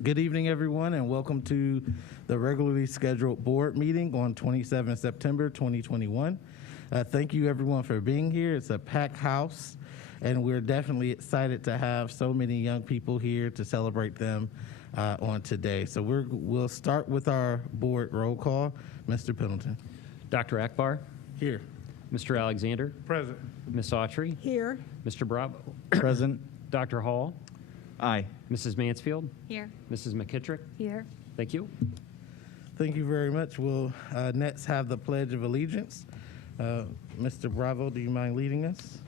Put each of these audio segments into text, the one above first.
Good evening, everyone, and welcome to the regularly scheduled board meeting on 27 September 2021. Thank you, everyone, for being here. It's a packed house, and we're definitely excited to have so many young people here to celebrate them on today. So we'll start with our board roll call. Mr. Pendleton. Dr. Akbar. Here. Mr. Alexander. Present. Ms. Autry. Here. Mr. Bravo. Present. Dr. Hall. Aye. Mrs. Mansfield. Here. Mrs. McKittrick. Here. Thank you. Thank you very much. We'll next have the Pledge of Allegiance. Mr. Bravo, do you mind leading us?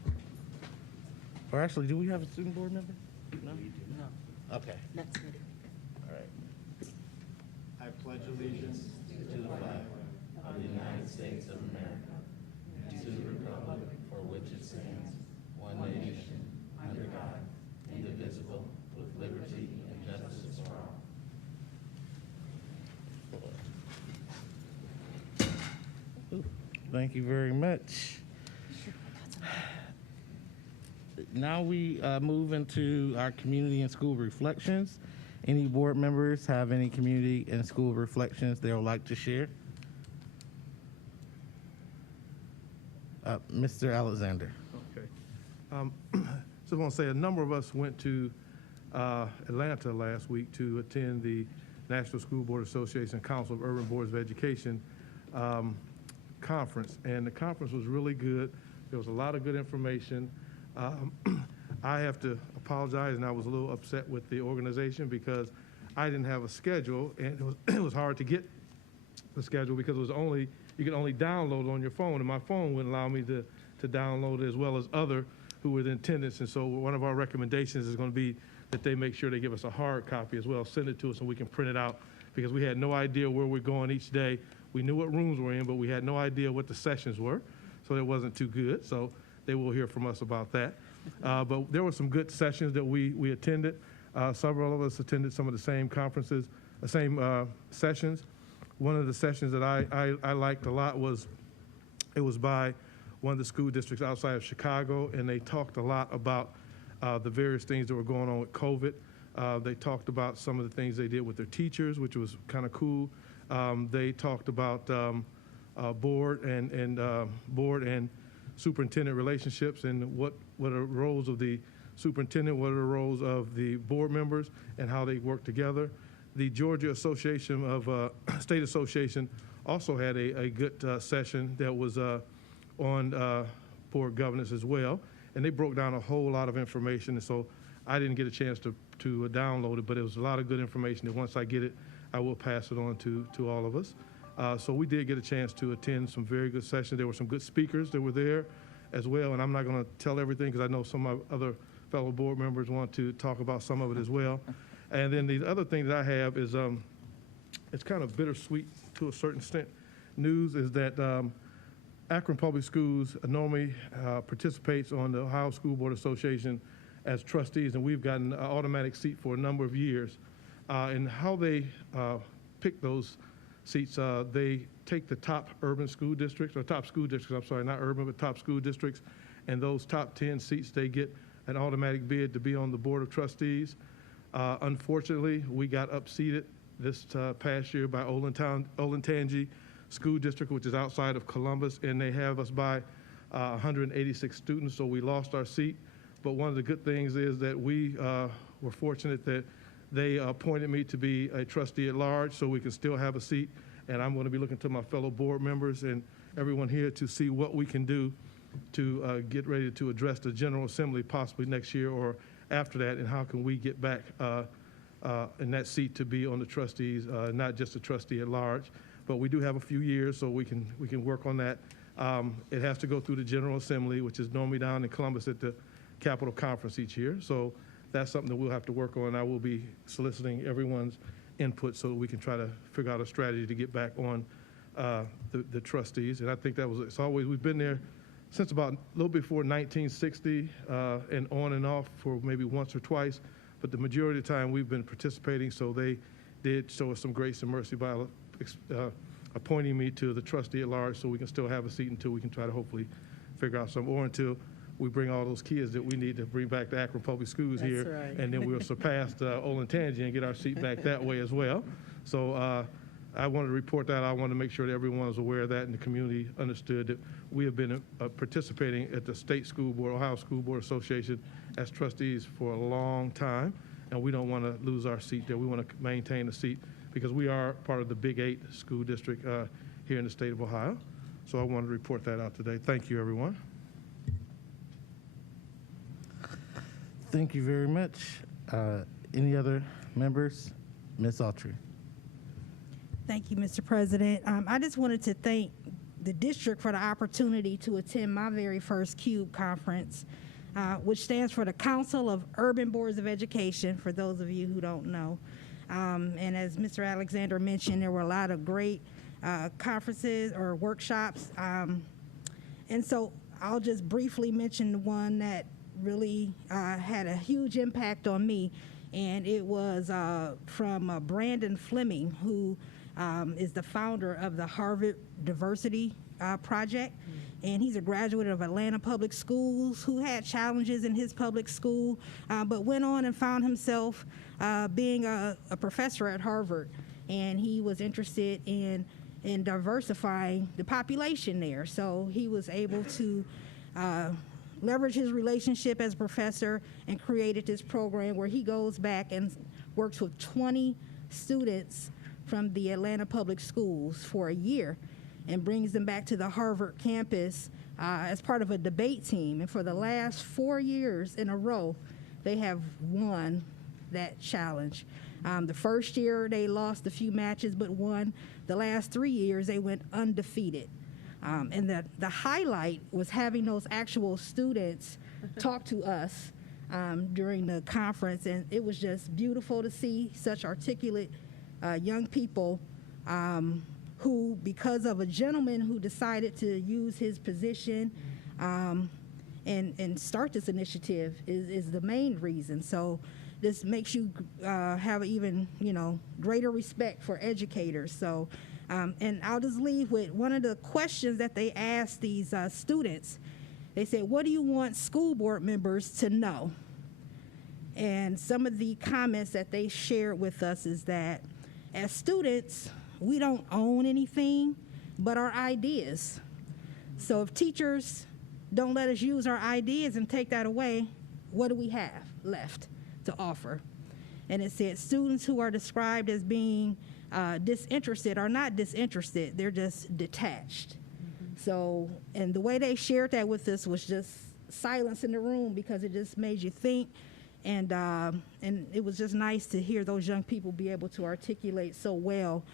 Or actually, do we have a student board member? No? No. Okay. Next meeting. All right. I pledge allegiance to the flag of the United States of America, and to the republic for which it stands, one nation, under God, indivisible, with liberty and justice for all. Thank you very much. Now we move into our community and school reflections. Any board members have any community and school reflections they would like to share? Mr. Alexander. Okay. Just want to say a number of us went to Atlanta last week to attend the National School Board Association Council of Urban Boards of Education conference, and the conference was really good. There was a lot of good information. I have to apologize, and I was a little upset with the organization because I didn't have a schedule, and it was hard to get the schedule because it was you could only download it on your phone, and my phone wouldn't allow me to download it, as well as other who were in attendance. And so one of our recommendations is going to be that they make sure they give us a hard copy as well, send it to us and we can print it out, because we had no idea where we're going each day. We knew what rooms we're in, but we had no idea what the sessions were, so it wasn't too good. So they will hear from us about that. But there were some good sessions that we attended. Several of us attended some of the same conferences, sessions. One of the sessions that I liked a lot was by one of the school districts outside of Chicago, and they talked a lot about the various things that were going on with COVID. They talked about some of the things they did with their teachers, which was kind of cool. They talked about board and superintendent relationships, and what are the roles of the superintendent, what are the roles of the board members, and how they work together. The Georgia Association of State Association also had a good session that was on board governance as well, and they broke down a whole lot of information. And so I didn't get a chance to download it, but it was a lot of good information that once I get it, I will pass it on to all of us. So we did get a chance to attend some very good sessions. There were some good speakers that were there as well, and I'm not going to tell everything because I know some of my other fellow board members want to talk about some of it as well. And then the other thing that I have is, it's kind of bittersweet to a certain extent. News is that Akron Public Schools normally participates on the Ohio School Board Association as trustees, and we've gotten an automatic seat for a number of years. And how they pick those seats, they take the top urban school districts, or top school districts, I'm sorry, not urban, but top school districts, and those top 10 seats, they get an automatic bid to be on the Board of Trustees. Unfortunately, we got upseated this past year by Olentangy School District, which is outside of Columbus, and they have us by 186 students, so we lost our seat. But one of the good things is that we were fortunate that they appointed me to be a trustee at large, so we can still have a seat. And I'm going to be looking to my fellow board members and everyone here to see what we can do to get ready to address the General Assembly possibly next year or after that, and how can we get back in that seat to be on the trustees, not just a trustee at large. But we do have a few years, so we can work on that. It has to go through the General Assembly, which is normally down in Columbus at the Capitol Conference each year. So that's something that we'll have to work on. I will be soliciting everyone's input so that we can try to figure out a strategy to get back on the trustees. And I think we've been there since about a little before 1960 and on and off for maybe once or twice. But the majority of the time we've been participating, so they did show us some grace and mercy by appointing me to the trustee at large, so we can still have a seat until we can try to hopefully figure out something, or until we bring all those kids that we need to bring back to Akron Public Schools That's here. right. And then we'll surpass Olentangy and get our seat back that way as well. So I wanted to report that. I want to make sure that everyone was aware of that and the community understood that we have been participating at the State School Board, Ohio School Board Association as trustees for a long time, and we don't want to lose our seat there. We want to maintain the seat because we are part of the Big 8 school district here in the state of Ohio. So I wanted to report that out today. Thank you, everyone. Thank you very much. Any other members? Ms. Autry. Thank you, Mr. President. I just wanted to thank the district for the opportunity to attend my very first CUBE conference, which stands for the Council of Urban Boards of Education, for those of you who don't know. And as Mr. Alexander mentioned, there were a lot of great conferences or workshops. And so I'll just briefly mention the one that really had a huge impact on me, and it was from Brandon Fleming, who is the founder of the Harvard Diversity Project, and he's a graduate of Atlanta Public Schools who had challenges in his public school, but went on and found himself being a professor at Harvard, and he was interested in diversifying the population there. So he was able to leverage his relationship as a professor and created this program where he goes back and works with 20 students from the Atlanta Public Schools for a year and brings them back to the Harvard campus as part of a debate team. And for the last 4 years in a row, they have won that challenge. The first year, they lost a few matches but won. The last 3 years, they went undefeated. And the highlight was having those actual students talk to us during the conference, and it was just beautiful to see such articulate young people who, because of a gentleman who decided to use his position and start this initiative is the main reason. So this makes you have even, greater respect for educators. So, and I'll just leave with one of the questions that they asked these students. They said, what do you want school board members to know? And some of the comments that they shared with us is that as students, we don't own anything but our ideas. So if teachers don't let us use our ideas and take that away, what do we have left to offer? And it said students who are described as being disinterested are not disinterested, they're just detached. So, and the way they shared that with us was just silence in the room because it just made you think. And it was just nice to hear those young people be able to articulate so well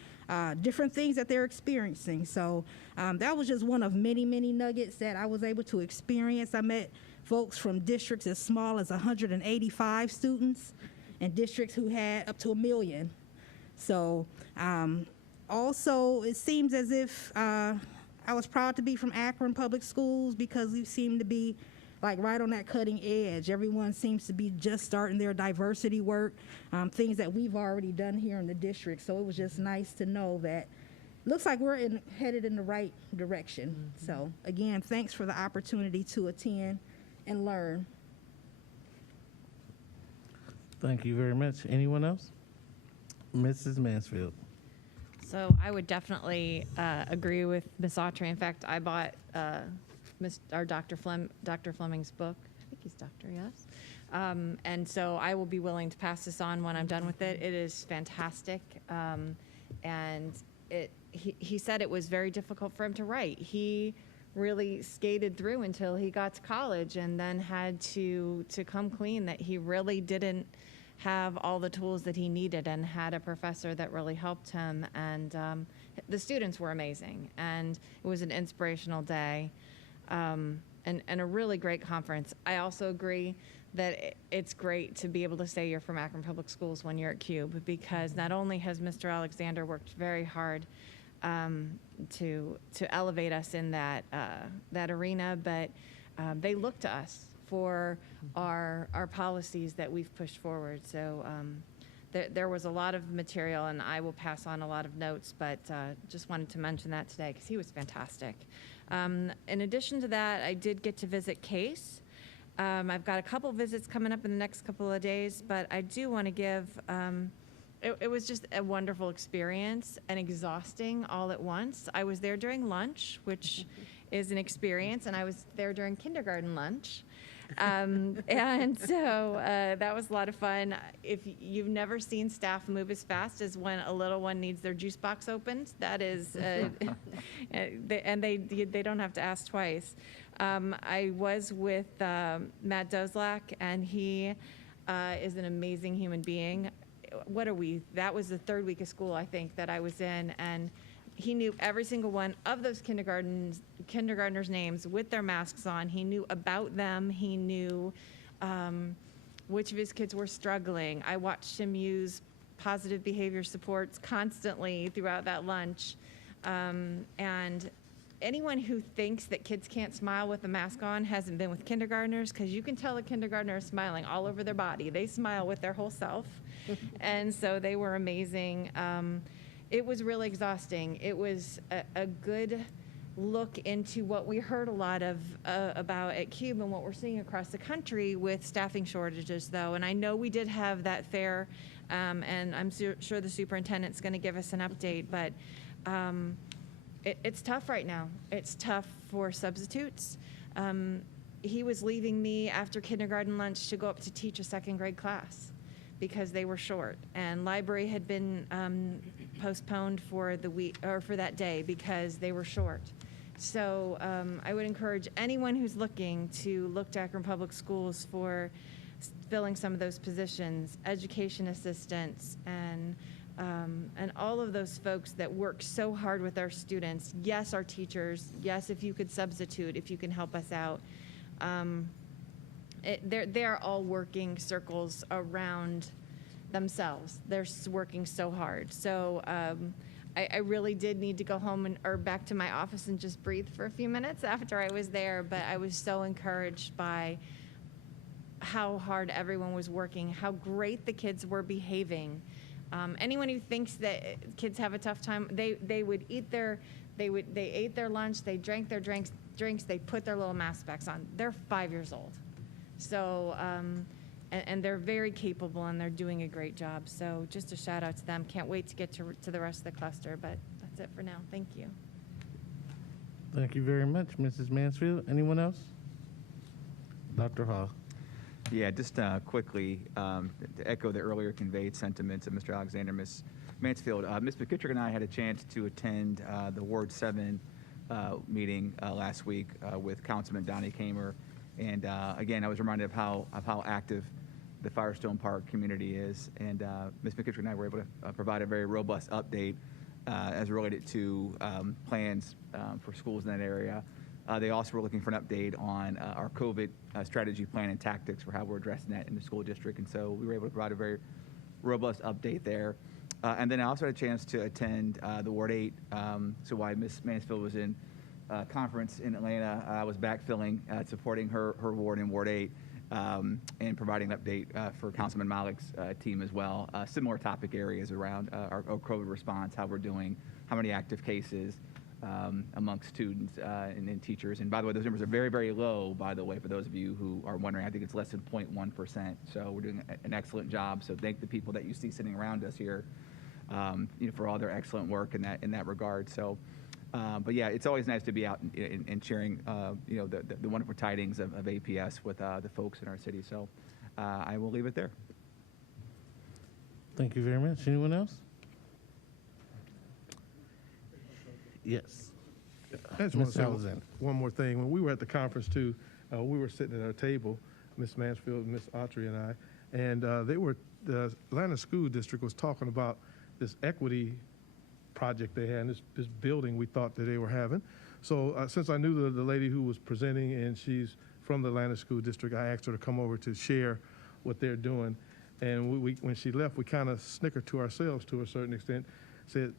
different things that they're experiencing. So that was just one of many, many nuggets that I was able to experience. I met folks from districts as small as 185 students and districts who had up to 1 million. So also, it seems as if I was proud to be from Akron Public Schools because we seem to be like right on that cutting edge. Everyone seems to be just starting their diversity work, things that we've already done here in the district. So it was just nice to know that looks like we're headed in the right direction. So again, thanks for the opportunity to attend and learn. Thank you very much. Anyone else? Mrs. Mansfield. So I would definitely agree with Ms. Autry. In fact, I bought Dr. Fleming's book. I think he's Dr., yes. And so I will be willing to pass this on when I'm done with it. It is fantastic. And he said it was very difficult for him to write. He really skated through until he got to college and then had to come clean that he really didn't have all the tools that he needed and had a professor that really helped him. And the students were amazing. And it was an inspirational day. And a really great conference. I also agree that it's great to be able to say you're from Akron Public Schools when you're at CUBE, because not only has Mr. Alexander worked very hard to elevate us in that arena, but they look to us for our policies that we've pushed forward. So there was a lot of material, and I will pass on a lot of notes, but just wanted to mention that today because he was fantastic. In addition to that, I did get to visit CASE, I've got a couple visits coming up in the next couple of days, but I do want to give, it was just a wonderful experience and exhausting all at once. I was there during lunch, which is an experience, and I was there during kindergarten lunch. And so that was a lot of fun. If you've never seen staff move as fast as when a little one needs their juice box opened, that is, and they don't have to ask twice. I was with Matt Dozlak, and he is an amazing human being. What are we? That was the third week of school, I think, that I was in, and he knew every single one of those kindergartners' names with their masks on. He knew about them. He knew which of his kids were struggling. I watched him use positive behavior supports constantly throughout that lunch. And anyone who thinks that kids can't smile with a mask on hasn't been with kindergartners, because you can tell a kindergartner is smiling all over their body. They smile with their whole self. And so they were amazing. It was really exhausting. It was a good look into what we heard a lot of about at CUBE and what we're seeing across the country with staffing shortages, though. And I know we did have that fair, and I'm sure the superintendent's going to give us an update, but it's tough right now. It's tough for substitutes. He was leaving me after kindergarten lunch to go up to teach a second grade class because they were short, and library had been postponed for the week or for that day because they were short. So I would encourage anyone who's looking to look to Akron Public Schools for filling some of those positions, education assistants, and all of those folks that work so hard with our students. Yes, our teachers. Yes, if you could substitute, if you can help us out. They're all working circles around themselves. They're working so hard. So I really did need to go home or back to my office and just breathe for a few minutes after I was there. But I was so encouraged by how hard everyone was working, how great the kids were behaving. Anyone who thinks that kids have a tough time, they ate their lunch, they drank their drinks, they put their little mask backs on. They're 5 years old. So, and they're very capable, and they're doing a great job. So just a shout out to them. Can't wait to get to the rest of the cluster, but that's it for now. Thank you. Thank you very much, Mrs. Mansfield. Anyone else? Dr. Hall. Yeah, just quickly, to echo the earlier conveyed sentiments of Mr. Alexander, Ms. Mansfield. Ms. McKittrick and I had a chance to attend the Ward 7 meeting last week with Councilman Donnie Kamer. And again, I was reminded of how active the Firestone Park community is. And Ms. McKittrick and I were able to provide a very robust update as related to plans for schools in that area. They also were looking for an update on our COVID strategy plan and tactics for how we're addressing that in the school district. And so we were able to provide a very robust update there. And then I also had a chance to attend the Ward 8. So while Ms. Mansfield was in conference in Atlanta, I was backfilling, supporting her ward in Ward 8, and providing an update for Councilman Malik's team as well. Similar topic areas around our COVID response, how we're doing, how many active cases amongst students and teachers. And by the way, those numbers are very, very low, by the way, for those of you who are wondering. I think it's less than 0.1%. So we're doing an excellent job. So thank the people that you see sitting around us here for all their excellent work in that regard. So. But yeah, it's always nice to be out and sharing, the wonderful tidings of APS with the folks in our city. So I will leave it there. Thank you very much. Anyone else? Yes. I just want to say Alexander. one more thing. When we were at the conference too, we were sitting at our table, Ms. Mansfield, Ms. Autry, and I, and the Atlanta School District was talking about this equity project they had, and this building we thought that they were having. So since I knew the lady who was presenting, and she's from the Atlanta School District, I asked her to come over to share what they're doing. And when she left, we kind of snickered to ourselves to a certain extent, said,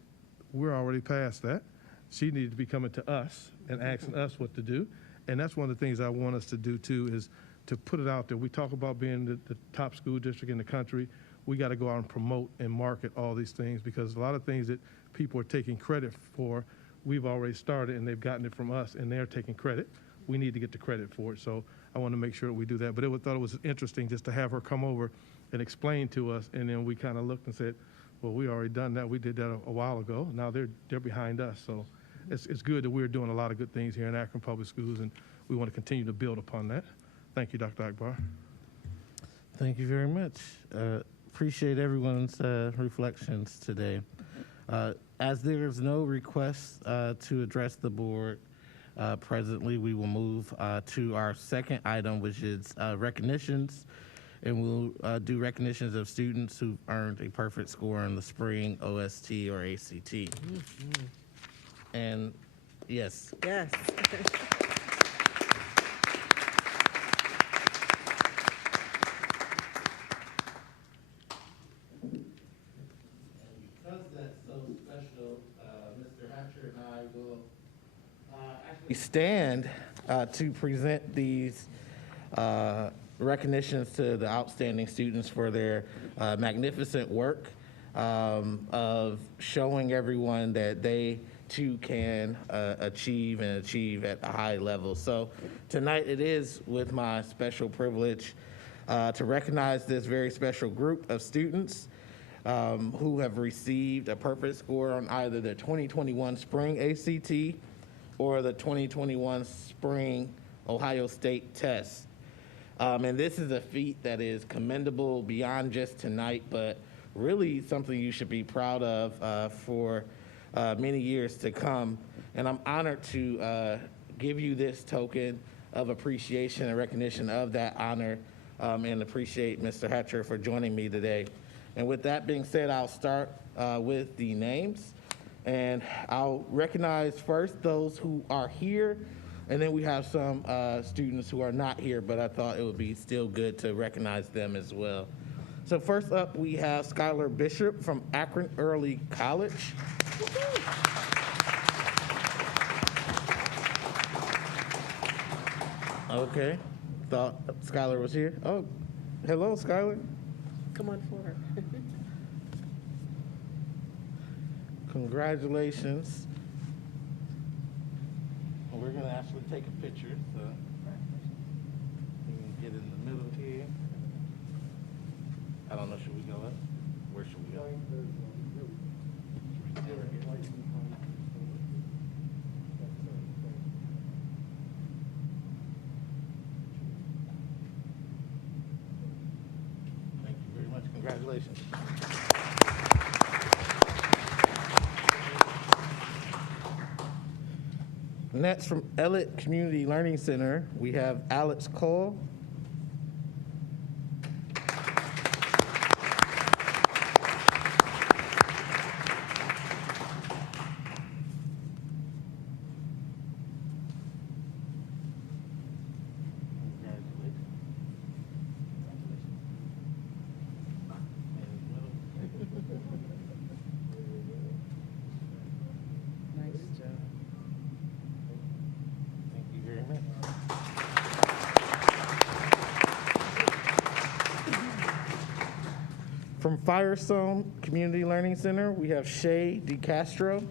we're already past that. She needed to be coming to us and asking us what to do. And that's one of the things I want us to do too, is to put it out there. We talk about being the top school district in the country. We got to go out and promote and market all these things, because a lot of things that people are taking credit for, we've already started and they've gotten it from us and they're taking credit. We need to get the credit for it. So I want to make sure that we do that. But thought it was interesting just to have her come over and explain to us, and then we kind of looked and said, well, we already done that. We did that a while ago. Now they're behind us. So it's good that we're doing a lot of good things here in Akron Public Schools, and we want to continue to build upon that. Thank you, Dr. Akbar. Thank you very much. Appreciate everyone's reflections today. As there is no request to address the board presently, we will move to our second item, which is recognitions. And we'll do recognitions of students who've earned a perfect score in the spring OST or ACT. And yes. Yes. Because that's so special, Mr. Hatcher and I will actually stand to present these recognitions to the outstanding students for their magnificent work of showing everyone that they too can achieve at a high level. So tonight it is with my special privilege to recognize this very special group of students who have received a perfect score on either the 2021 Spring ACT or the 2021 Spring Ohio State test. And this is a feat that is commendable beyond just tonight, but really something you should be proud of for many years to come. And I'm honored to give you this token of appreciation and recognition of that honor, and appreciate Mr. Hatcher for joining me today. And with that being said, I'll start with the names. And I'll recognize first those who are here, and then we have some students who are not here, but I thought it would be still good to recognize them as well. So first up, we have Skylar Bishop from Akron Early College. Okay, thought Skylar was here. Oh, hello, Skylar. Come on forward. Congratulations. We're gonna actually take a picture, so we can get in the middle here. I don't know, should we go up? Where should we go? Thank you very much. Congratulations. Next, from Elliott Community Learning Center, we have Alex Cole. Nice job. Thank you very much. From Firestone Community Learning Center, we have Shay DeCastro.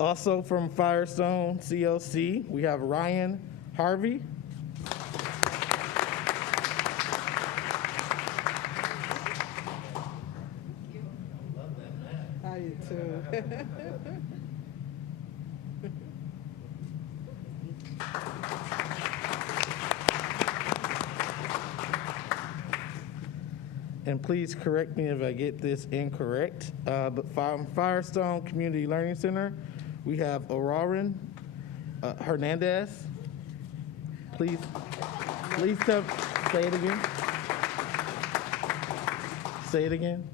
Also from Firestone CLC, we have Ryan Harvey. I do too. And please correct me if I get this incorrect, but from Firestone Community Learning Center, we have Aurorin Hernandez. Please say it again. Say it again.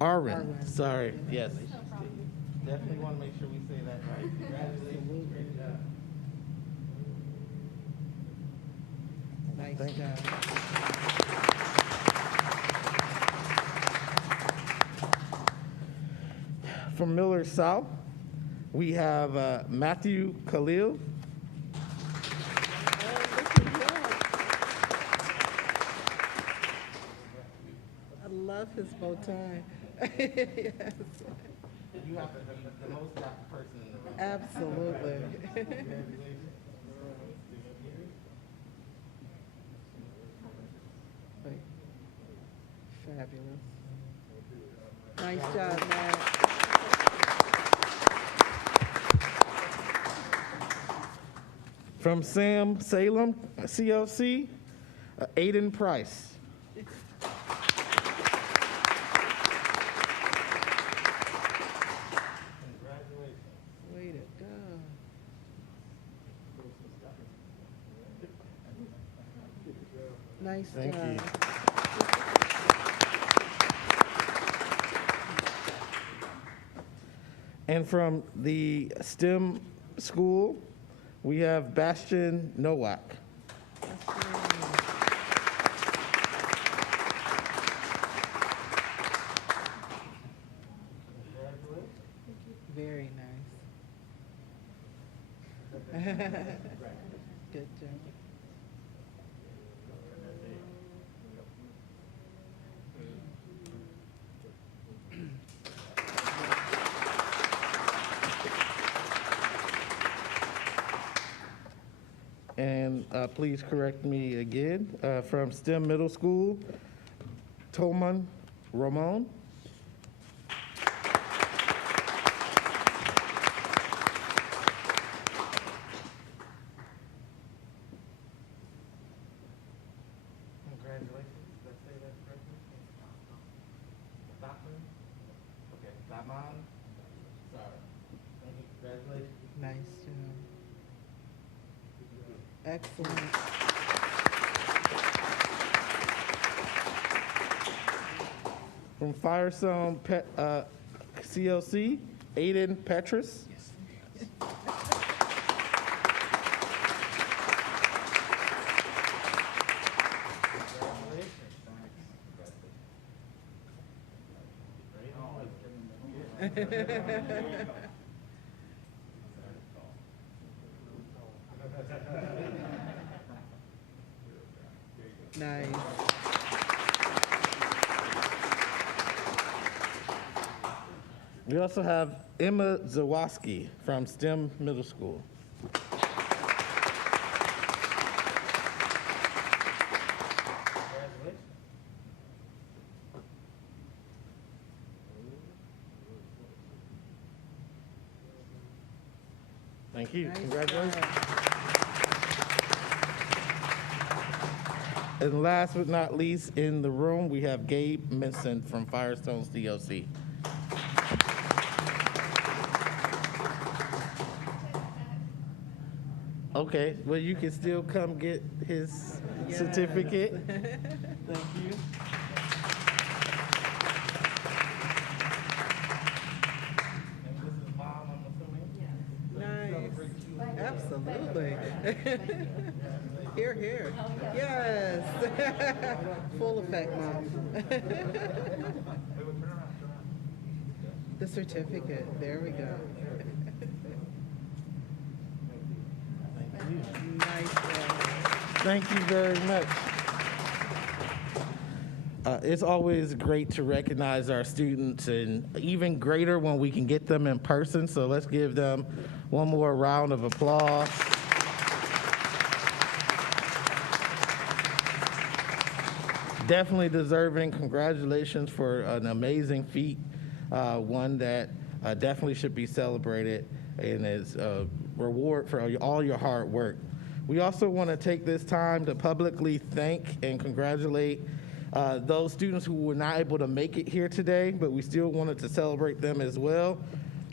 Arwen. Sorry. Yes. Definitely want to make sure we say that right. Congratulations. Great job. Nice Thank you. job. from Miller South, we have Matthew Khalil. I love his bow tie. Yes, You have the most black person in the room. absolutely. Wait. Fabulous. Nice job, Matt. From Sam Salem, CLC, Aiden Price. Way to go. Nice Thank job. you. And from the STEM school, we have Bastian Nowak. Very nice. Good job. And please correct me again, from STEM Middle School, Toman Ramon. Congratulations. Did I say that correctly? Stockman? Okay, Daman. Sorry. Thank you. Congratulations. Nice job. Excellent. From Firestone CLC, Aiden Petrus. Nice. We also have Emma Zawoski from STEM Middle School. Thank you. Nice Congratulations. job. And last but not least, in the room, we have Gabe Midson from Firestone CLC. Okay, well, you can still come get his Yes. certificate. Thank you. And this is mom, I'm assuming? Nice. Absolutely. Here, here. Yes. Full effect, Mom. The certificate. There we go. Nice job. Thank you very much. It's always great to recognize our students, and even greater when we can get them in person. So let's give them one more round of applause. Definitely deserving. Congratulations for an amazing feat, one that definitely should be celebrated and is a reward for all your hard work. We also want to take this time to publicly thank and congratulate those students who were not able to make it here today, but we still wanted to celebrate them as well.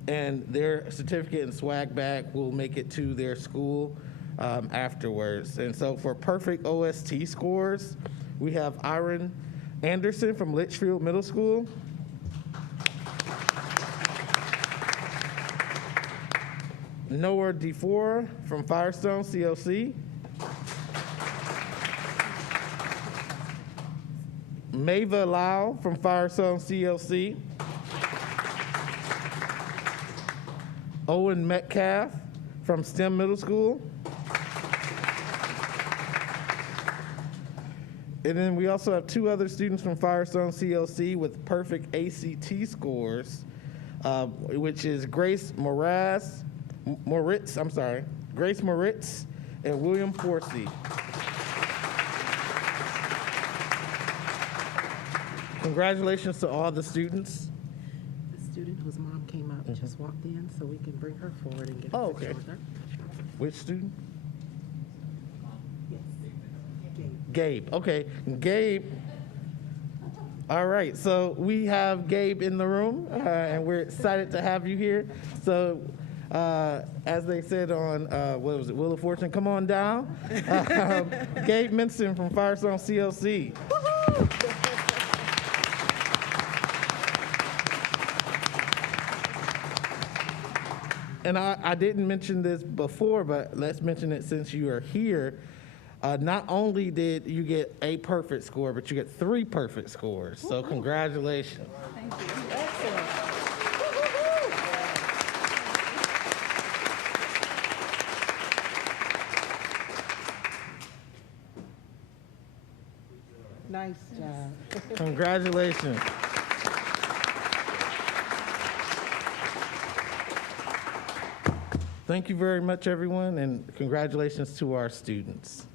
And their certificate and swag bag will make it to their school afterwards. And so for perfect OST scores, we have Iron Anderson from Litchfield Middle School. Noah DeFore from Firestone CLC. Mava Lau from Firestone CLC. Owen Metcalf from STEM Middle School. And then we also have 2 other students from Firestone CLC with perfect ACT scores, which is Grace Moritz, and William Forsey. Congratulations to all the students. The student whose mom came up just walked in, so we can bring her forward and get a Oh, picture okay. with her. Which student? Yes. Gabe. Gabe. Okay, Gabe. All right, so we have Gabe in the room, and we're excited to have you here. So, as they said on, what was it, Wheel of Fortune, come on down. Gabe Midson from Firestone CLC. And I didn't mention this before, but let's mention it since you are here. Not only did you get a perfect score, but you get 3 perfect scores. So congratulations. Thank you. Excellent. Nice job. Congratulations. Thank you very much, everyone, and congratulations to our students.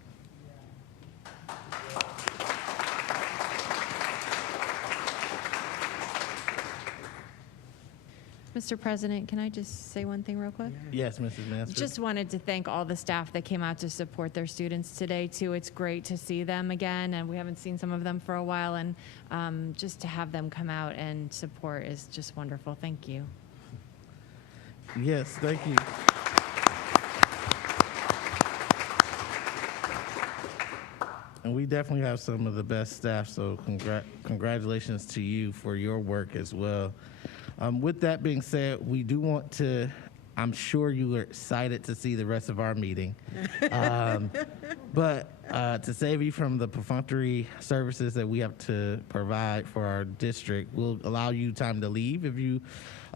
Mr. President, can I just say one thing real quick? Yes, Mrs. Mansfield. Just wanted to thank all the staff that came out to support their students today, too. It's great to see them again, and we haven't seen some of them for a while, and just to have them come out and support is just wonderful. Thank you. Yes, thank you. And we definitely have some of the best staff, so congratulations to you for your work as well. With that being said, we do want to, I'm sure you are excited to see the rest of our meeting. But to save you from the perfunctory services that we have to provide for our district, we'll allow you time to leave if you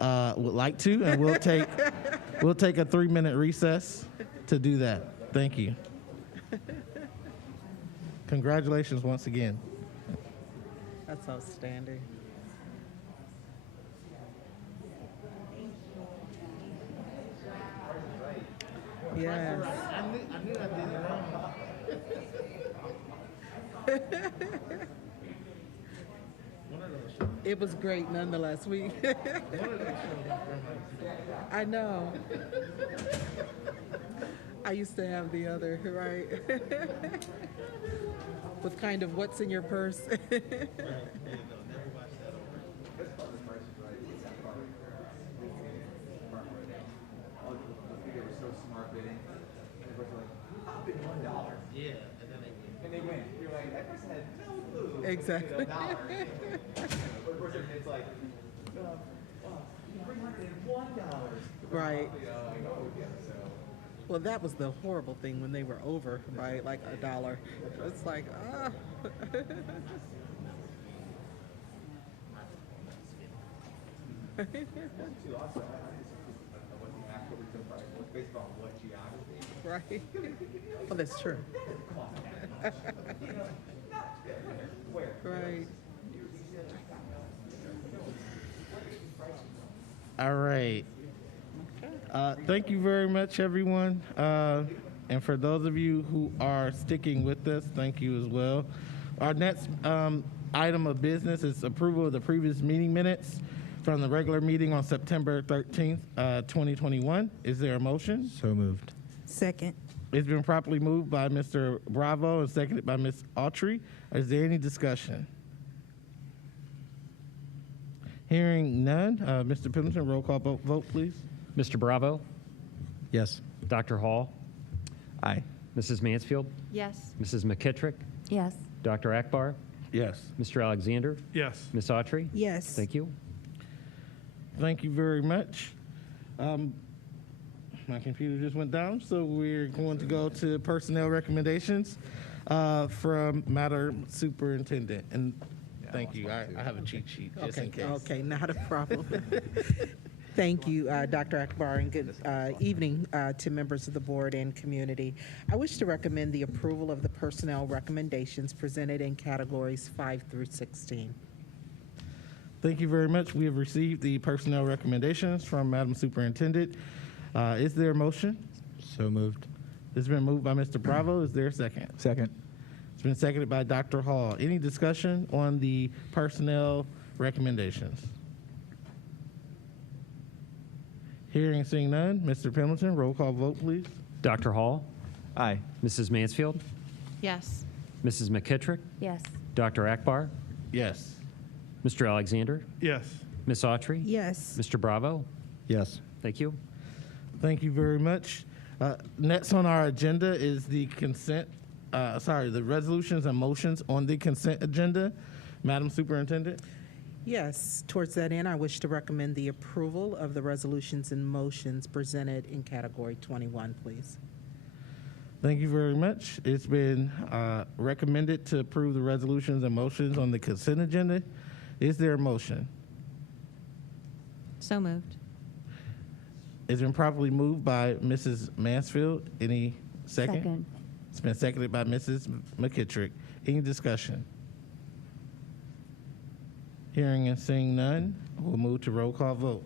would like to, and we'll take a 3-minute recess to do that. Thank you. Congratulations once again. That's outstanding. Yes. I knew I did it wrong. It was great nonetheless. I know. I used to have the other, right? With kind of what's in your purse. And they win. You're like, that person had no clue. Exactly. It's like, $301. Right. Yeah, so. Well, that was the horrible thing when they were over, right? Like $1. It's like, ah. Also, I wasn't actually surprised. It's based on what geography. Right. Well, that's true. Right. All right. Thank you very much, everyone. And for those of you who are sticking with us, thank you as well. Our next item of business is approval of the previous meeting minutes from the regular meeting on September 13th, 2021. Is there a motion? So moved. Second. It's been properly moved by Mr. Bravo and seconded by Ms. Autry. Is there any discussion? Hearing none, Mr. Pendleton, roll call vote, please. Mr. Bravo, Yes. Dr. Hall, Aye. Mrs. Mansfield, Yes. Mrs. McKittrick, Yes. Dr. Akbar, Yes. Mr. Alexander, Yes. Ms. Autry. Yes. Thank you. Thank you very much. My computer just went down, so we're going to go to personnel recommendations from Madam Superintendent. And thank you. I have a cheat sheet just in case. Okay, not a problem. Thank you, Dr. Akbar, and good evening to members of the board and community. I wish to recommend the approval of the personnel recommendations presented in categories 5 through 16. Thank you very much. We have received the personnel recommendations from Madam Superintendent. Is there a motion? So moved. It's been moved by Mr. Bravo. Is there a second? Second. It's been seconded by Dr. Hall. Any discussion on the personnel recommendations? Hearing and seeing none, Mr. Pendleton, roll call vote, please. Dr. Hall, Aye. Mrs. Mansfield, Yes. Mrs. McKittrick, Yes. Dr. Akbar, Yes. Mr. Alexander, Yes. Ms. Autry, Yes. Mr. Bravo. Yes. Thank you. Thank you very much. Next on our agenda is the the resolutions and motions on the consent agenda. Madam Superintendent? Yes, towards that end, I wish to recommend the approval of the resolutions and motions presented in category 21, please. Thank you very much. It's been recommended to approve the resolutions and motions on the consent agenda. Is there a motion? So moved. It's been properly moved by Mrs. Mansfield. Any second? It's been seconded by Mrs. McKittrick. Any discussion? Hearing and seeing none, we'll move to roll call vote.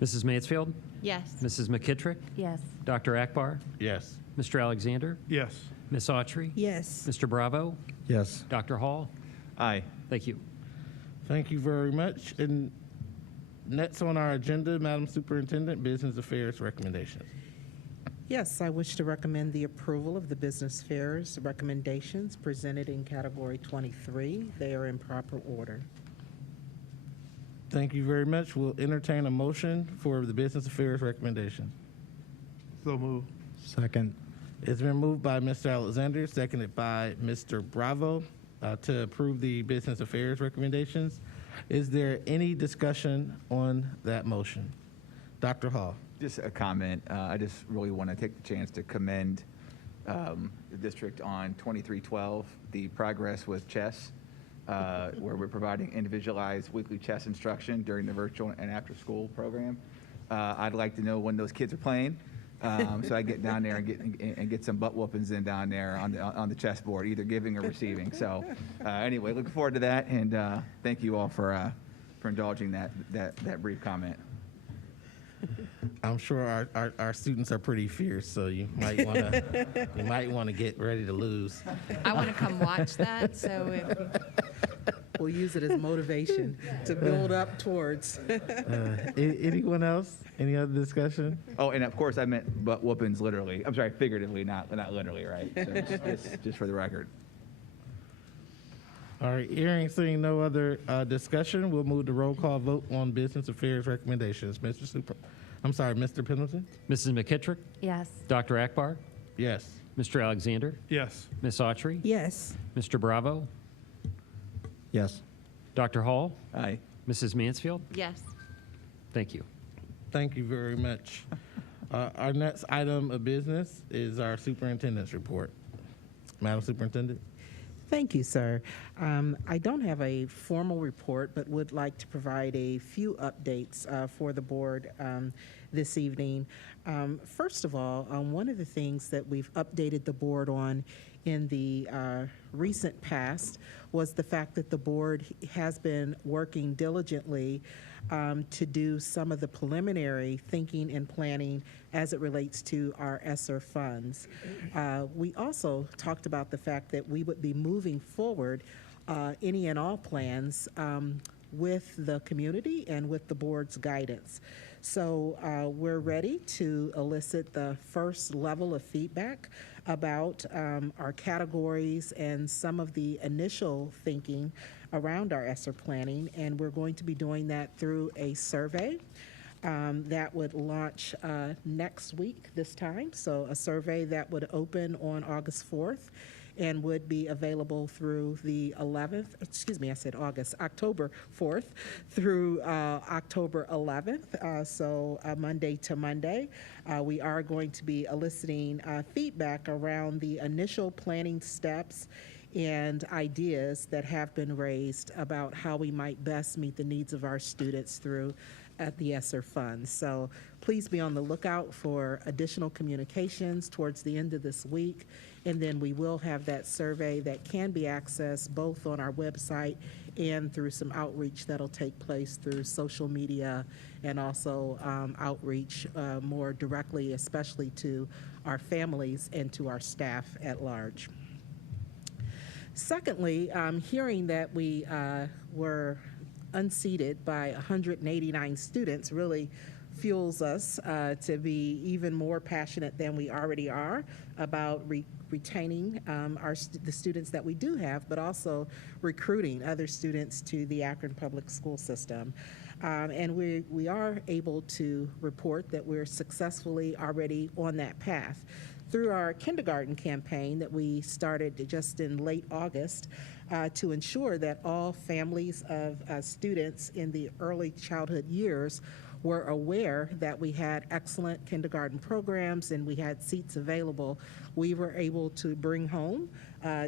Mrs. Mansfield, Yes. Mrs. McKittrick, Yes. Dr. Akbar, Yes. Mr. Alexander, Yes. Ms. Autry, Yes. Mr. Bravo, Yes. Dr. Hall. Aye. Thank you. Thank you very much. And next on our agenda, Madam Superintendent, Business Affairs recommendations. Yes, I wish to recommend the approval of the business fairs recommendations presented in category 23. They are in proper order. Thank you very much. We'll entertain a motion for the Business Affairs recommendation. So move. Second. It's been moved by Mr. Alexander, seconded by Mr. Bravo, to approve the Business Affairs recommendations. Is there any discussion on that motion? Dr. Hall. Just a comment. I just really want to take the chance to commend the district on 2312, the progress with chess, where we're providing individualized weekly chess instruction during the virtual and after-school program. I'd like to know when those kids are playing, so I get down there and get some butt whoopings in down there on the chessboard, either giving or receiving. So anyway, looking forward to that, and thank you all for indulging that brief comment. I'm sure our students are pretty fierce, so you might want to get ready to lose. I want to come watch that. So We'll use it as motivation to build up towards. Anyone else? Any other discussion? Oh, and of course I meant butt whoopings literally. I'm sorry, figuratively, not literally, right? So just for the record. All right, hearing, seeing no other discussion, we'll move to roll call vote on Business Affairs recommendations. Mr. Pendleton? Mrs. McKittrick, Yes. Dr. Akbar, Yes. Mr. Alexander, Yes. Ms. Autry, Yes. Mr. Bravo, Yes. Dr. Hall, Aye. Mrs. Mansfield. yes. Thank you. Thank you very much. Our next item of business is our Superintendent's Report. Madam Superintendent? Thank you, sir. I don't have a formal report, but would like to provide a few updates for the board this evening. First of all, one of the things that we've updated the board on in the recent past was the fact that the board has been working diligently to do some of the preliminary thinking and planning as it relates to our ESSER funds. We also talked about the fact that we would be moving forward any and all plans with the community and with the board's guidance. So we're ready to elicit the first level of feedback about our categories and some of the initial thinking around our ESSER planning, and we're going to be doing that through a survey that would launch next week this time. So a survey that would open on August 4th and would be available through the 11th, October 4th through October 11th, so Monday to Monday. We are going to be eliciting feedback around the initial planning steps and ideas that have been raised about how we might best meet the needs of our students through at the ESSER funds. So please be on the lookout for additional communications towards the end of this week. And then we will have that survey that can be accessed both on our website and through some outreach that'll take place through social media, and also outreach more directly, especially to our families and to our staff at large. Secondly, hearing that we were unseated by 189 students really fuels us to be even more passionate than we already are about retaining the students that we do have, but also recruiting other students to the Akron Public School System. And we are able to report that we're successfully already on that path. Through our kindergarten campaign that we started just in late August, to ensure that all families of students in the early childhood years were aware that we had excellent kindergarten programs and we had seats available, we were able to bring home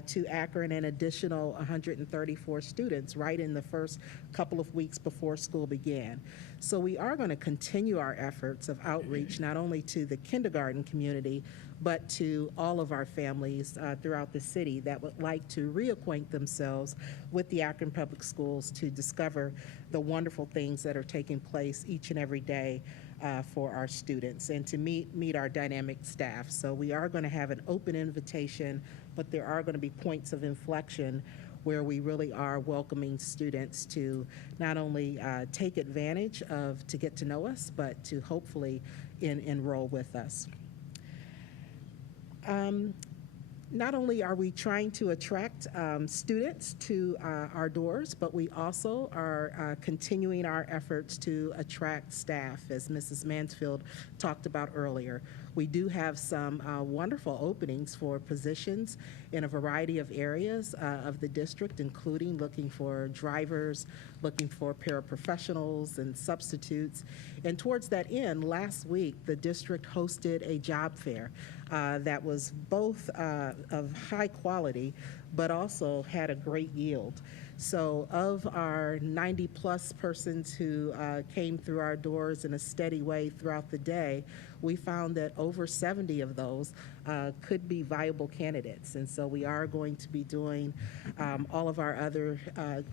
to Akron an additional 134 students right in the first couple of weeks before school began. So we are going to continue our efforts of outreach not only to the kindergarten community, but to all of our families throughout the city that would like to reacquaint themselves with the Akron Public Schools to discover the wonderful things that are taking place each and every day for our students, and to meet our dynamic staff. So we are going to have an open invitation, but there are going to be points of inflection where we really are welcoming students to not only take advantage of, to get to know us, but to hopefully enroll with us. Not only are we trying to attract students to our doors, but we also are continuing our efforts to attract staff, as Mrs. Mansfield talked about earlier. We do have some wonderful openings for positions in a variety of areas of the district, including looking for drivers, looking for paraprofessionals and substitutes. And towards that end, last week, the district hosted a job fair that was both of high quality, but also had a great yield. So of our 90-plus persons who came through our doors in a steady way throughout the day, we found that over 70 of those could be viable candidates. And so we are going to be doing all of our other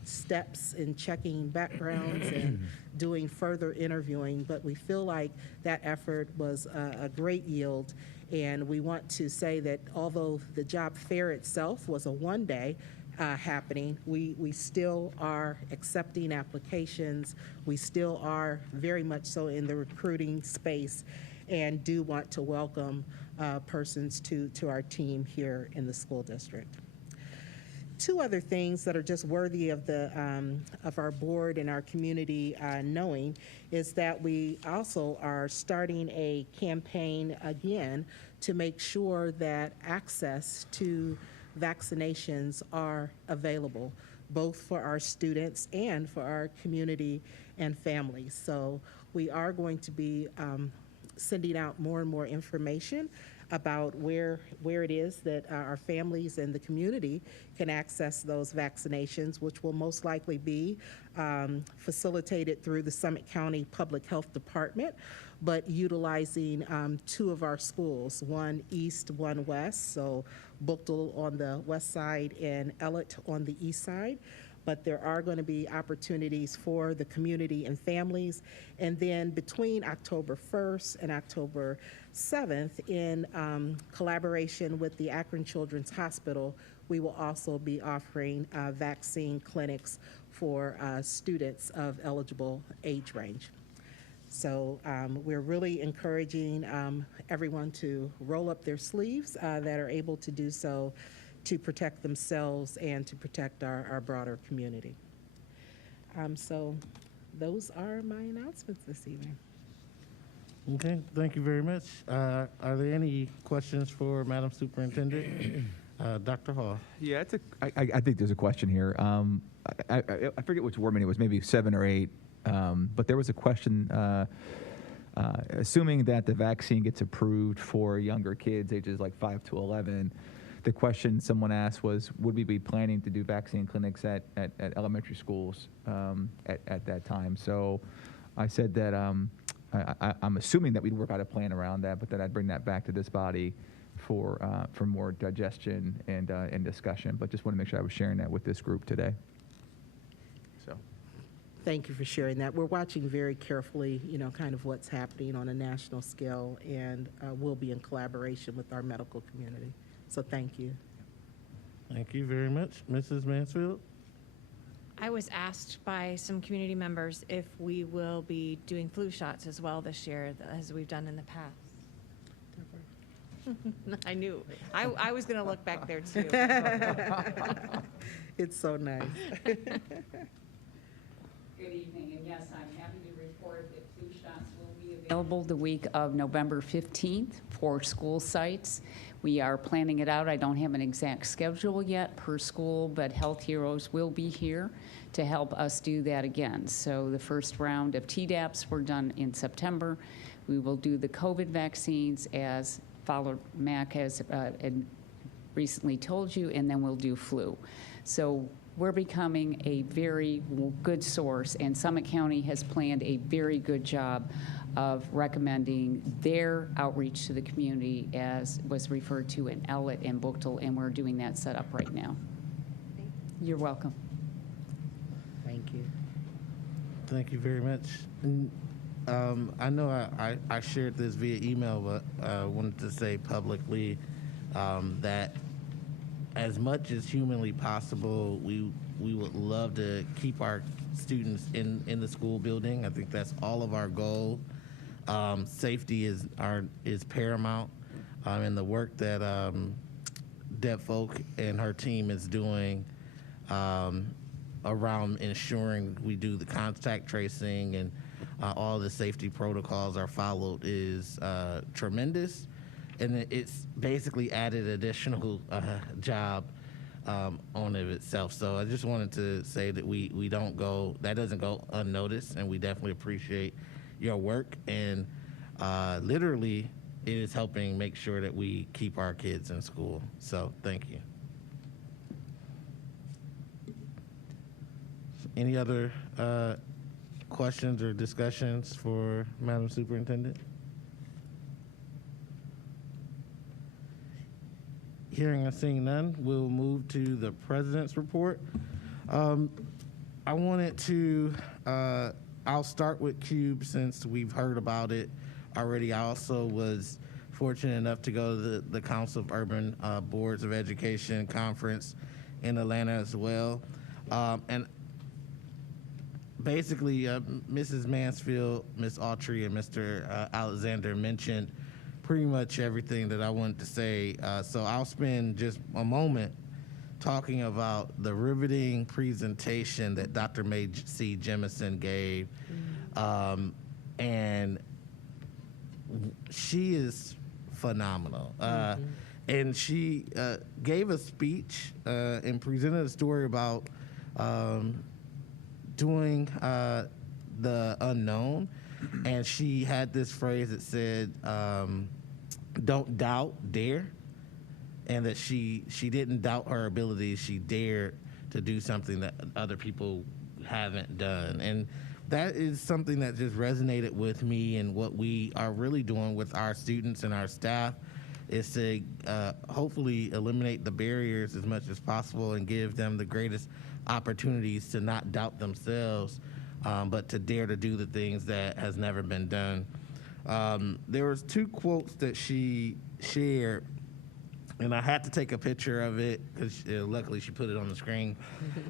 steps in checking backgrounds and doing further interviewing, but we feel like that effort was a great yield. And we want to say that although the job fair itself was a one-day happening, we still are accepting applications. We still are very much so in the recruiting space, and do want to welcome persons to our team here in the school district. Two other things that are just worthy of our board and our community knowing is that we also are starting a campaign again to make sure that access to vaccinations are available, both for our students and for our community and families. So we are going to be sending out more and more information about where it is that our families and the community can access those vaccinations, which will most likely be facilitated through the Summit County Public Health Department, but utilizing two of our schools, one east, one west, so Buchtel on the west side and Ellett on the east side. But there are going to be opportunities for the community and families. And then between October 1st and October 7th, in collaboration with the Akron Children's Hospital, we will also be offering vaccine clinics for students of eligible age range. So we're really encouraging everyone to roll up their sleeves that are able to do so, to protect themselves and to protect our broader community. So those are my announcements this evening. Okay, thank you very much. Are there any questions for Madam Superintendent? Dr. Hall. Yeah, I think there's a question here. I forget which word it was, maybe 7 or 8, but there was a question, assuming that the vaccine gets approved for younger kids, ages like 5 to 11, the question someone asked was, would we be planning to do vaccine clinics at elementary schools at that time? So I said that I'm assuming that we'd work out a plan around that, but that I'd bring that back to this body for more digestion and discussion. But just want to make sure I was sharing that with this group today. So. Thank you for sharing that. We're watching very carefully, kind of what's happening on a national scale, and we'll be in collaboration with our medical community. So thank you. Thank you very much. Mrs. Mansfield? I was asked by some community members if we will be doing flu shots as well this year, as we've done in the past. I knew. I was going to look back there, too. It's so nice. Good evening, and yes, I'm happy to report that flu shots will be available the week of November 15th for school sites. We are planning it out. I don't have an exact schedule yet per school, but Health Heroes will be here to help us do that again. So the first round of Tdaps were done in September. We will do the COVID vaccines as followed, Mac has recently told you, and then we'll do flu. So we're becoming a very good source, and Summit County has planned a very good job of recommending their outreach to the community, as was referred to in Ellett and Buchtel, and we're doing that setup right now. You're welcome. Thank you. Thank you very much. I know I shared this via email, but I wanted to say publicly that as much as humanly possible, we would love to keep our students in the school building. I think that's all of our goal. Safety is paramount, and the work that Deb Folk and her team is doing around ensuring we do the contact tracing and all the safety protocols are followed is tremendous, and it's basically added additional job on of itself. So I just wanted to say that that doesn't go unnoticed, and we definitely appreciate your work, and literally it is helping make sure that we keep our kids in school. So thank you. Any other questions or discussions for Madam Superintendent? Hearing and seeing none, we'll move to the President's Report. I wanted to, I'll start with CUBE since we've heard about it already. I also was fortunate enough to go to the Council of Urban Boards of Education conference in Atlanta as well. And basically, Mrs. Mansfield, Ms. Autry, and Mr. Alexander mentioned pretty much everything that I wanted to say. So I'll spend just a moment talking about the riveting presentation that Dr. May C. Jemison gave. And she is phenomenal. And she gave a speech and presented a story about doing the unknown, and she had this phrase that said, don't doubt, dare, and that she didn't doubt her abilities, she dared to do something that other people haven't done. And that is something that just resonated with me, and what we are really doing with our students and our staff is to hopefully eliminate the barriers as much as possible and give them the greatest opportunities to not doubt themselves, but to dare to do the things that has never been done. There was two quotes that she shared, and I had to take a picture of it because luckily she put it on the screen.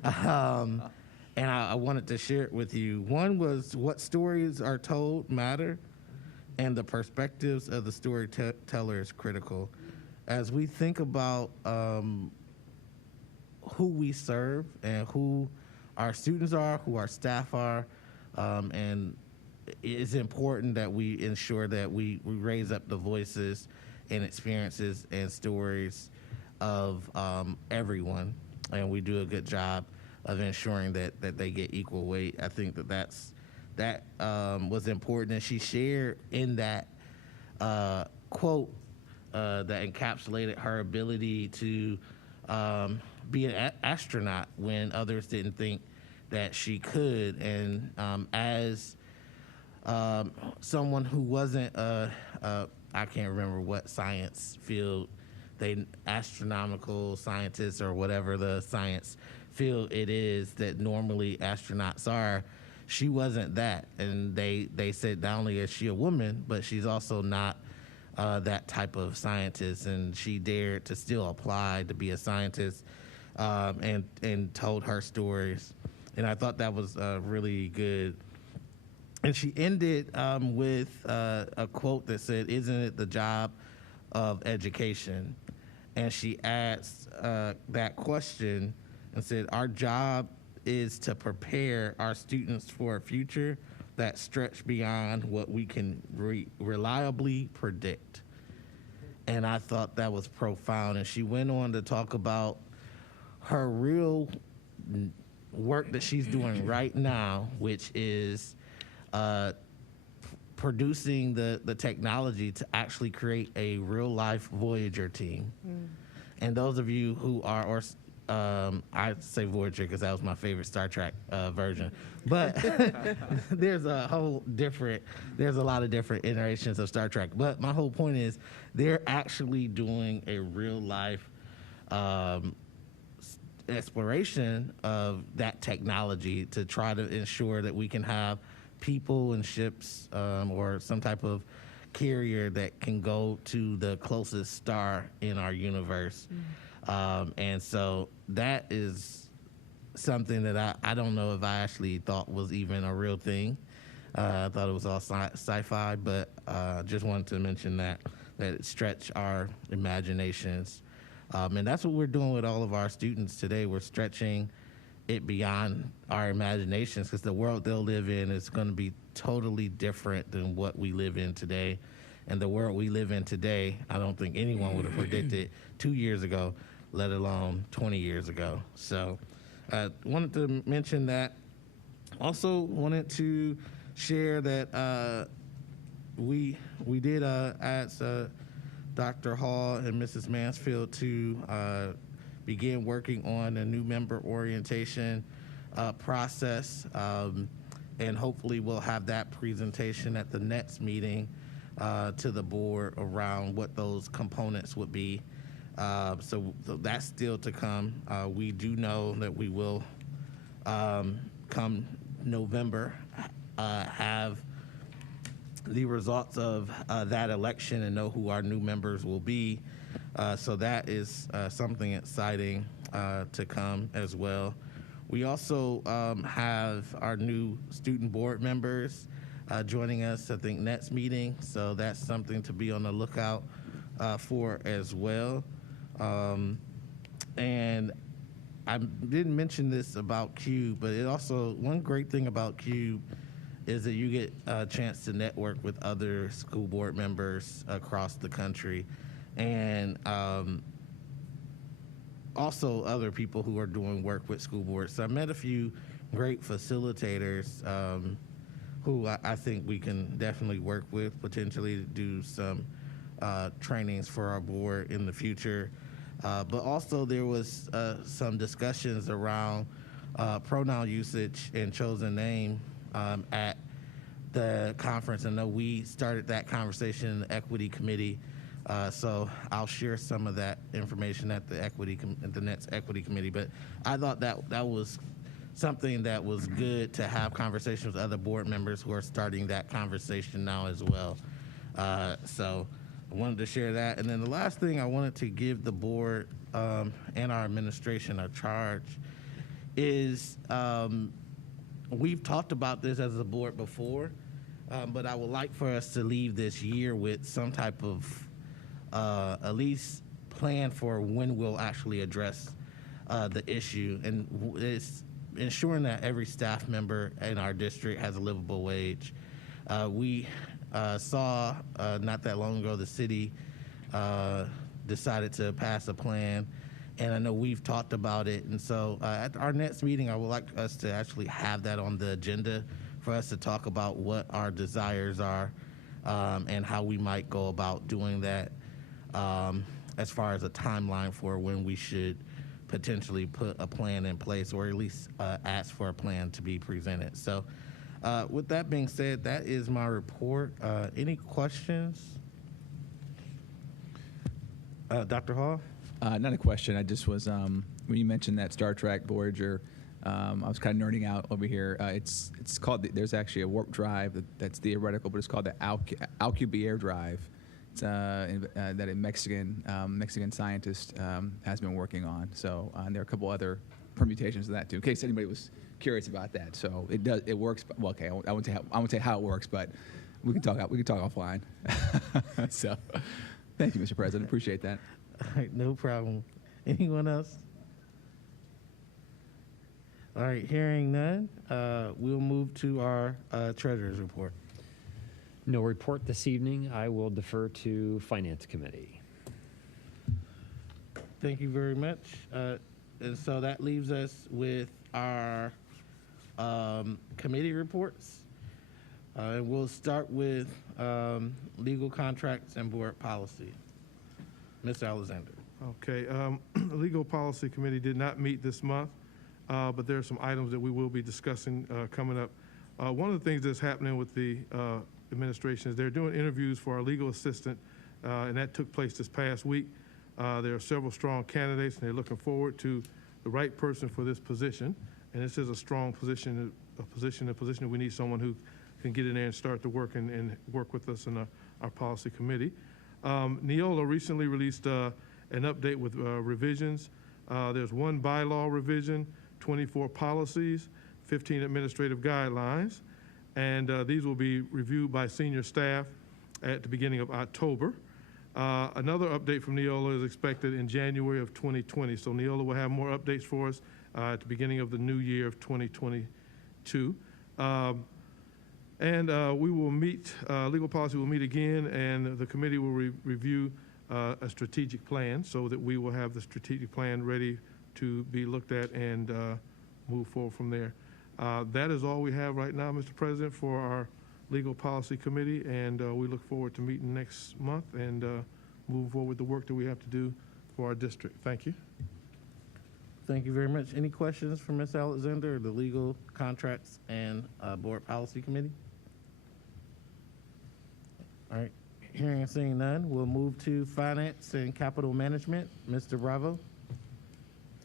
And I wanted to share it with you. One was, what stories are told matter, and the perspectives of the storyteller is critical. As we think about who we serve and who our students are, who our staff are, and it's important that we ensure that we raise up the voices and experiences and stories of everyone, and we do a good job of ensuring that they get equal weight. I think that was important, and she shared in that quote that encapsulated her ability to be an astronaut when others didn't think that she could. And as someone who wasn't I can't remember what science field, astronomical scientists or whatever the science field it is that normally astronauts are. She wasn't that, and they said not only is she a woman, but she's also not that type of scientist, and she dared to still apply to be a scientist, and told her stories, and I thought that was really good. And she ended with a quote that said, "Isn't it the job of education?" And she asked that question and said, "Our job is to prepare our students for a future that stretch beyond what we can reliably predict." And I thought that was profound. And she went on to talk about her real work that she's doing right now, which is producing the technology to actually create a real life Voyager team. And those of you who are, I say Voyager because that was my favorite Star Trek version, but there's a lot of different iterations of Star Trek. But my whole point is they're actually doing a real life exploration of that technology to try to ensure that we can have people and ships or some type of carrier that can go to the closest star in our universe. And so that is something that I don't know if I actually thought was even a real thing. I thought it was all sci-fi, but just wanted to mention that it stretch our imaginations. And that's what we're doing with all of our students today. We're stretching it beyond our imaginations because the world they'll live in is going to be totally different than what we live in today. And the world we live in today, I don't think anyone would have predicted 2 years ago, let alone 20 years ago. So wanted to mention that. Also wanted to share that we did ask Dr. Hall and Mrs. Mansfield to begin working on a new member orientation process, and hopefully we'll have that presentation at the next meeting to the board around what those components would be. So that's still to come. We do know that we will, come November, have the results of that election and know who our new members will be. So that is something exciting to come as well. We also have our new student board members joining us, I think, next meeting. So that's something to be on the lookout for as well. And I didn't mention this about CUBE, but it also, one great thing about CUBE is that you get a chance to network with other school board members across the country, and also other people who are doing work with school boards. So I met a few great facilitators who I think we can definitely work with, potentially to do some trainings for our board in the future. But also there was some discussions around pronoun usage and chosen name at the conference. I know we started that conversation in the equity committee, so I'll share some of that information at the next equity committee. But I thought that was something that was good to have conversations with other board members who are starting that conversation now as well. So I wanted to share that. And then the last thing I wanted to give the board and our administration a charge is we've talked about this as a board before, but I would like for us to leave this year with some type of at least plan for when we'll actually address the issue. And it's ensuring that every staff member in our district has a livable wage. We saw not that long ago the city decided to pass a plan, and I know we've talked about it. And so at our next meeting, I would like us to actually have that on the agenda for us to talk about what our desires are and how we might go about doing that as far as a timeline for when we should potentially put a plan in place, or at least ask for a plan to be presented. So With that being said, that is my report. Any questions? Dr. Hall? Not a question. I just was, when you mentioned that Star Trek Voyager, I was kind of nerding out over here. It's called, there's actually a warp drive that's theoretical, but it's called the Alcubierre drive. It's that a Mexican scientist has been working on. So there are a couple other permutations of that too, in case anybody was curious about that. So it works. Well, okay, I won't say how it works, but we can talk offline. So, thank you, Mr. President. Appreciate that. All right, no problem. Anyone else? All right, hearing none, we'll move to our treasurer's report. No report this evening. I will defer to Finance Committee. Thank you very much. And so that leaves us with our committee reports. And we'll start with legal contracts and board policy. Mr. Alexander. Okay, the Legal Policy Committee did not meet this month, but there are some items that we will be discussing coming up. One of the things that's happening with the administration is they're doing interviews for our legal assistant, and that took place this past week. There are several strong candidates, and they're looking forward to the right person for this position. And this is a strong position, a position we need someone who can get in there and start to work and work with us in our policy committee. Neola recently released an update with revisions. There's one bylaw revision, 24 policies, 15 administrative guidelines, and these will be reviewed by senior staff at the beginning of October. Another update from Neola is expected in January of 2020. So Neola will have more updates for us at the beginning of the new year of 2022. And we will meet, legal policy will meet again, and the committee will review a strategic plan so that we will have the strategic plan ready to be looked at and move forward from there. That is all we have right now, Mr. President, for our Legal Policy Committee, and we look forward to meeting next month and moving forward with the work that we have to do for our district. Thank you. Thank you very much. Any questions for Ms. Alexander or the Legal Contracts and Board Policy Committee? All right, hearing and seeing none, we'll move to Finance and Capital Management. Mr. Bravo.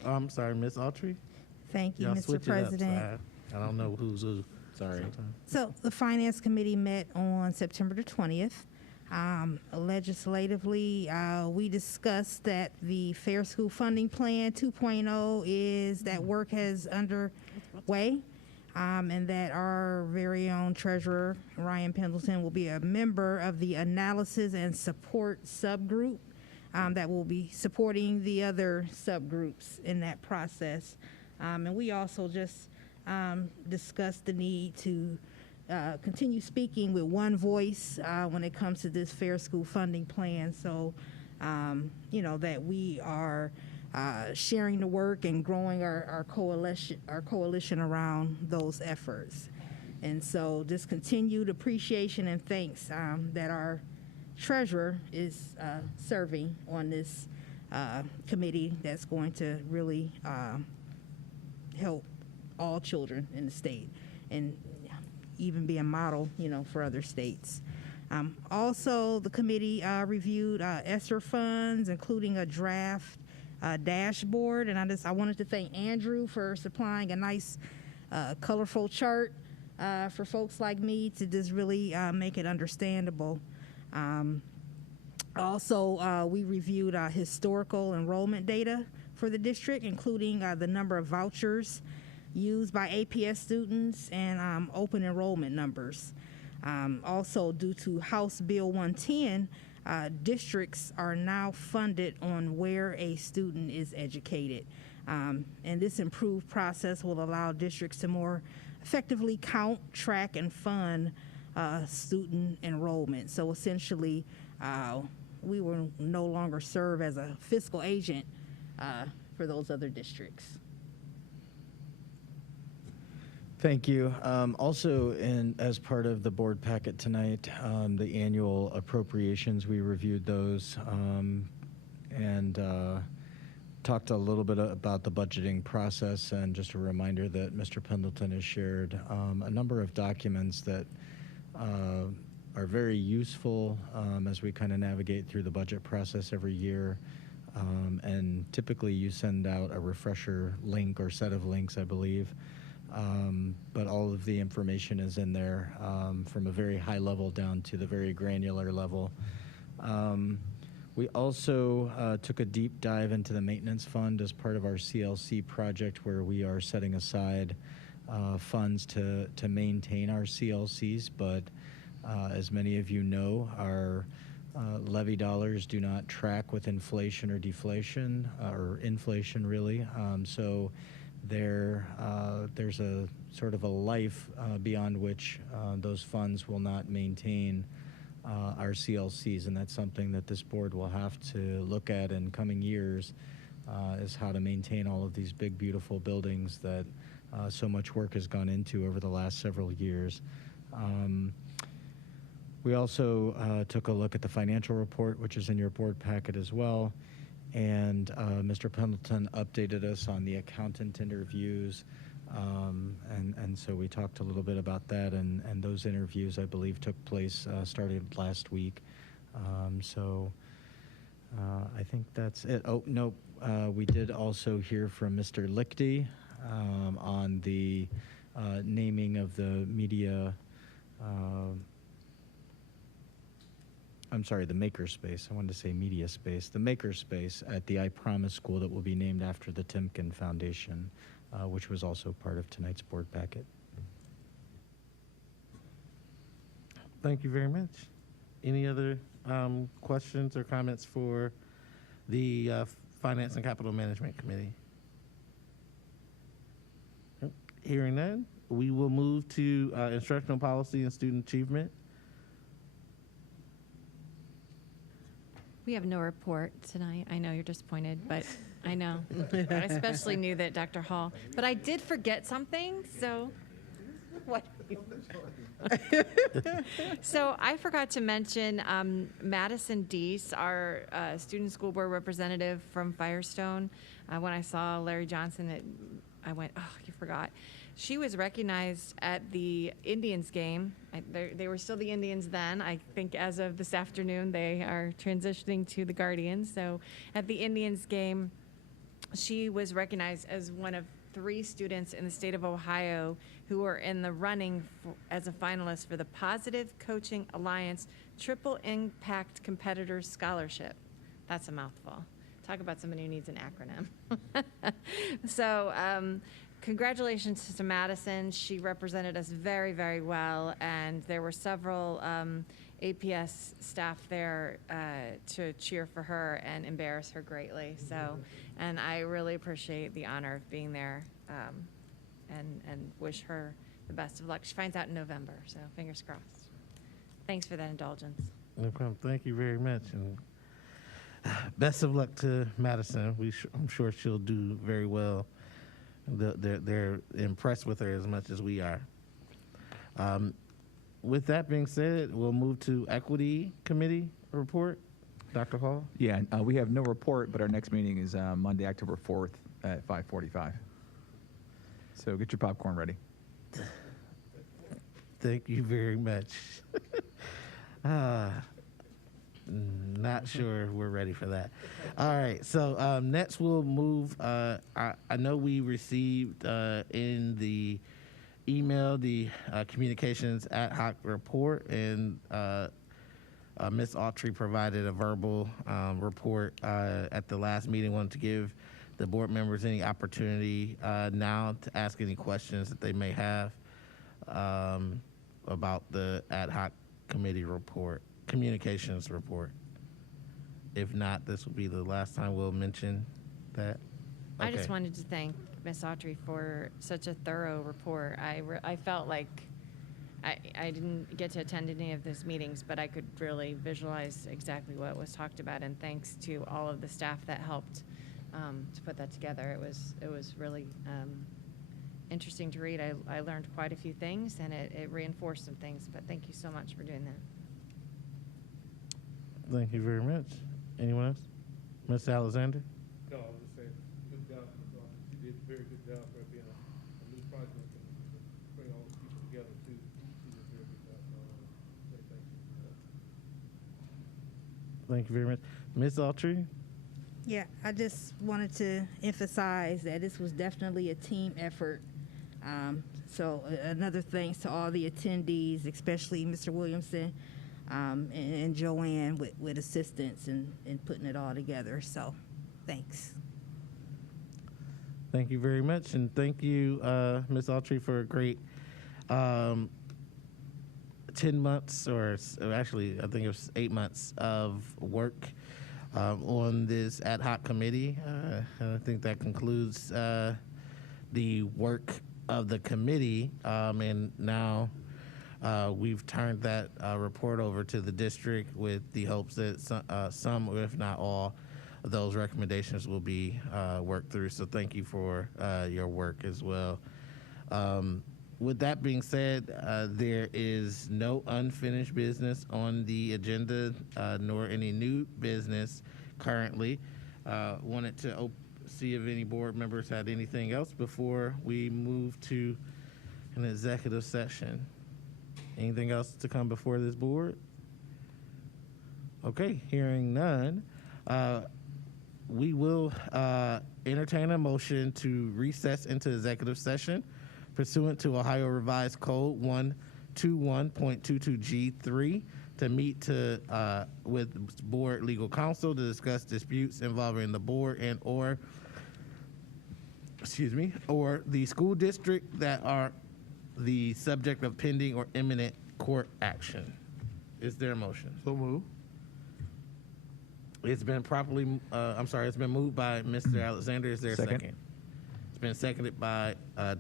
Oh, I'm sorry, Ms. Autry. Thank you, Y'all Mr. switch it up, so President. I don't know who's who. Sorry. So the Finance Committee met on September the 20th. Legislatively, we discussed that the Fair School Funding Plan 2.0 is that work has underway, and that our very own treasurer, Ryan Pendleton, will be a member of the analysis and support subgroup that will be supporting the other subgroups in that process. And we also just discussed the need to continue speaking with one voice when it comes to this Fair School Funding Plan. So, you know, that we are sharing the work and growing our coalition around those efforts. And so just continued appreciation and thanks that our treasurer is serving on this committee that's going to really help all children in the state and even be a model, you know, for other states. Also, the committee reviewed ESSER funds, including a draft dashboard, and I wanted to thank Andrew for supplying a nice, colorful chart for folks like me to just really make it understandable. Also, we reviewed historical enrollment data for the district, including the number of vouchers used by APS students and open enrollment numbers. Also, due to House Bill 110, districts are now funded on where a student is educated. And this improved process will allow districts to more effectively count, track, and fund student enrollment. So essentially, we will no longer serve as a fiscal agent for those other districts. Thank you. Also, as part of the board packet tonight, the annual appropriations, we reviewed those, and talked a little bit about the budgeting process, and just a reminder that Mr. Pendleton has shared a number of documents that are very useful as we kind of navigate through the budget process every year. And typically you send out a refresher link or set of links, I believe. But all of the information is in there from a very high level down to the very granular level. We also took a deep dive into the maintenance fund as part of our CLC project, where we are setting aside funds to maintain our CLCs. But as many of you know, our levy dollars do not track with inflation or deflation, or inflation really. So there's a sort of a life beyond which those funds will not maintain our CLCs, and that's something that this board will have to look at in coming years, is how to maintain all of these big, beautiful buildings that so much work has gone into over the last several years. We also took a look at the financial report, which is in your board packet as well, and Mr. Pendleton updated us on the accountant interviews, and so we talked a little bit about that, and those interviews, I believe, took place started last week. So I think that's it. Oh, no, we did also hear from Mr. Lichty on the naming of the media, I'm sorry, the makerspace. I wanted to say media space. The makerspace at the I Promise School that will be named after the Timken Foundation, which was also part of tonight's board packet. Thank you very much. Any other questions or comments for the Finance and Capital Management Committee? Hearing none, we will move to instructional policy and student achievement. We have no report tonight. I know you're disappointed, but I know. I especially knew that Dr. Hall. But I did forget something, so what? So I forgot to mention Madison Deese, our student school board representative from Firestone. When I saw Larry Johnson, I went, oh, you forgot. She was recognized at the Indians game. They were still the Indians then. I think as of this afternoon, they are transitioning to the Guardians. So at the Indians game, she was recognized as one of 3 students in the state of Ohio who are in the running as a finalist for the Positive Coaching Alliance Triple Impact Competitors Scholarship. That's a mouthful. Talk about somebody who needs an acronym. So congratulations to Madison. She represented us very, very well, and there were several APS staff there to cheer for her and embarrass her greatly. So, and I really appreciate the honor of being there, and wish her the best of luck. She finds out in November, so fingers crossed. Thanks for that indulgence. No problem. Thank you very much, and best of luck to Madison. I'm sure she'll do very well. They're impressed with her as much as we are. With that being said, we'll move to Equity Committee report. Dr. Hall? Yeah, we have no report, but our next meeting is Monday, October 4th at 5:45. So get your popcorn ready. Thank you very much. Not sure we're ready for that. All right, so next we'll move. I know we received in the email the communications ad hoc report, and Ms. Autry provided a verbal report at the last meeting. Wanted to give the board members any opportunity now to ask any questions that they may have about the ad hoc committee report, communications report. If not, this will be the last time we'll mention that. I just Okay. wanted to thank Ms. Autry for such a thorough report. I felt like I didn't get to attend any of those meetings, but I could really visualize exactly what was talked about, and thanks to all of the staff that helped to put that together. It was really interesting to read. I learned quite a few things, and it reinforced some things, but thank you so much for doing that. Thank you very much. Anyone else? Mr. Alexander? No, I was just saying very good job for it being a new project and to bring all the people together too. She did a very good job. So, say thank you for that. Thank you very much. Ms. Autry? Yeah, I just wanted to emphasize that this was definitely a team effort. So another thanks to all the attendees, especially Mr. Williamson and Joanne with assistance and putting it all together. So thanks. Thank you very much, and thank you, Ms. Autry, for a great 10 months, or actually, I think it was 8 months of work on this ad hoc committee. And I think that concludes the work of the committee, and now we've turned that report over to the district with the hopes that some, if not all, of those recommendations will be worked through. So thank you for your work as well. With that being said, there is no unfinished business on the agenda, nor any new business currently. Wanted to see if any board members had anything else before we move to an executive session. Anything else to come before this board? Okay, hearing none, we will entertain a motion to recess into executive session pursuant to Ohio Revised Code 121.22G3 to meet with board legal counsel to discuss disputes involving the board and or the school district that are the subject of pending or imminent court action. Is there a motion? So move. It's been it's been moved by Mr. Alexander. Is there a second? It's been seconded by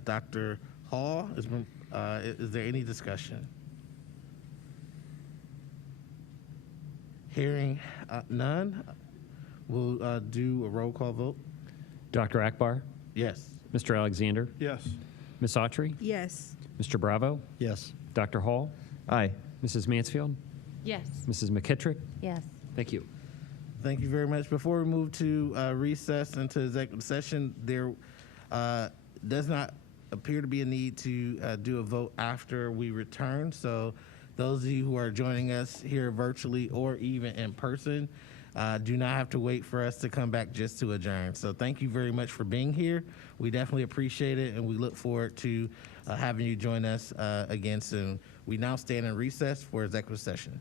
Dr. Hall. Is there any discussion? Hearing none, we'll do a roll call vote. Dr. Akbar, Yes. Mr. Alexander, Yes. Ms. Autry, Yes. Mr. Bravo, Yes. Dr. Hall, Aye. Mrs. Mansfield, Yes. Mrs. McKittrick. Yes. Thank you. Thank you very much. Before we move to recess into executive session, there does not appear to be a need to do a vote after we return. So those of you who are joining us here virtually or even in person, do not have to wait for us to come back just to adjourn. So thank you very much for being here. We definitely appreciate it, and we look forward to having you join us again soon. We now stand in recess for executive session.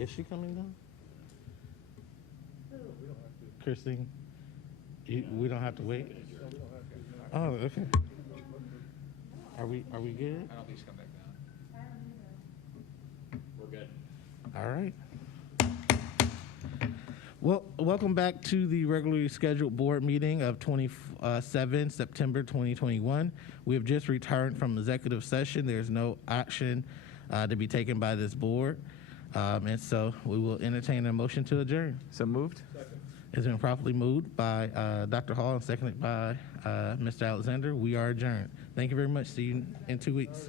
Is she coming down? Christine? We don't have to wait? Oh, okay. Are we good? I don't think she's come back down. We're good. All right. Well, welcome back to the regularly scheduled board meeting of 27 September 2021. We have just returned from executive session. There's no action to be taken by this board. And so we will entertain a motion to adjourn. So moved? It's been properly moved by Dr. Hall and seconded by Mr. Alexander. We are adjourned. Thank you very much. See you in 2 weeks.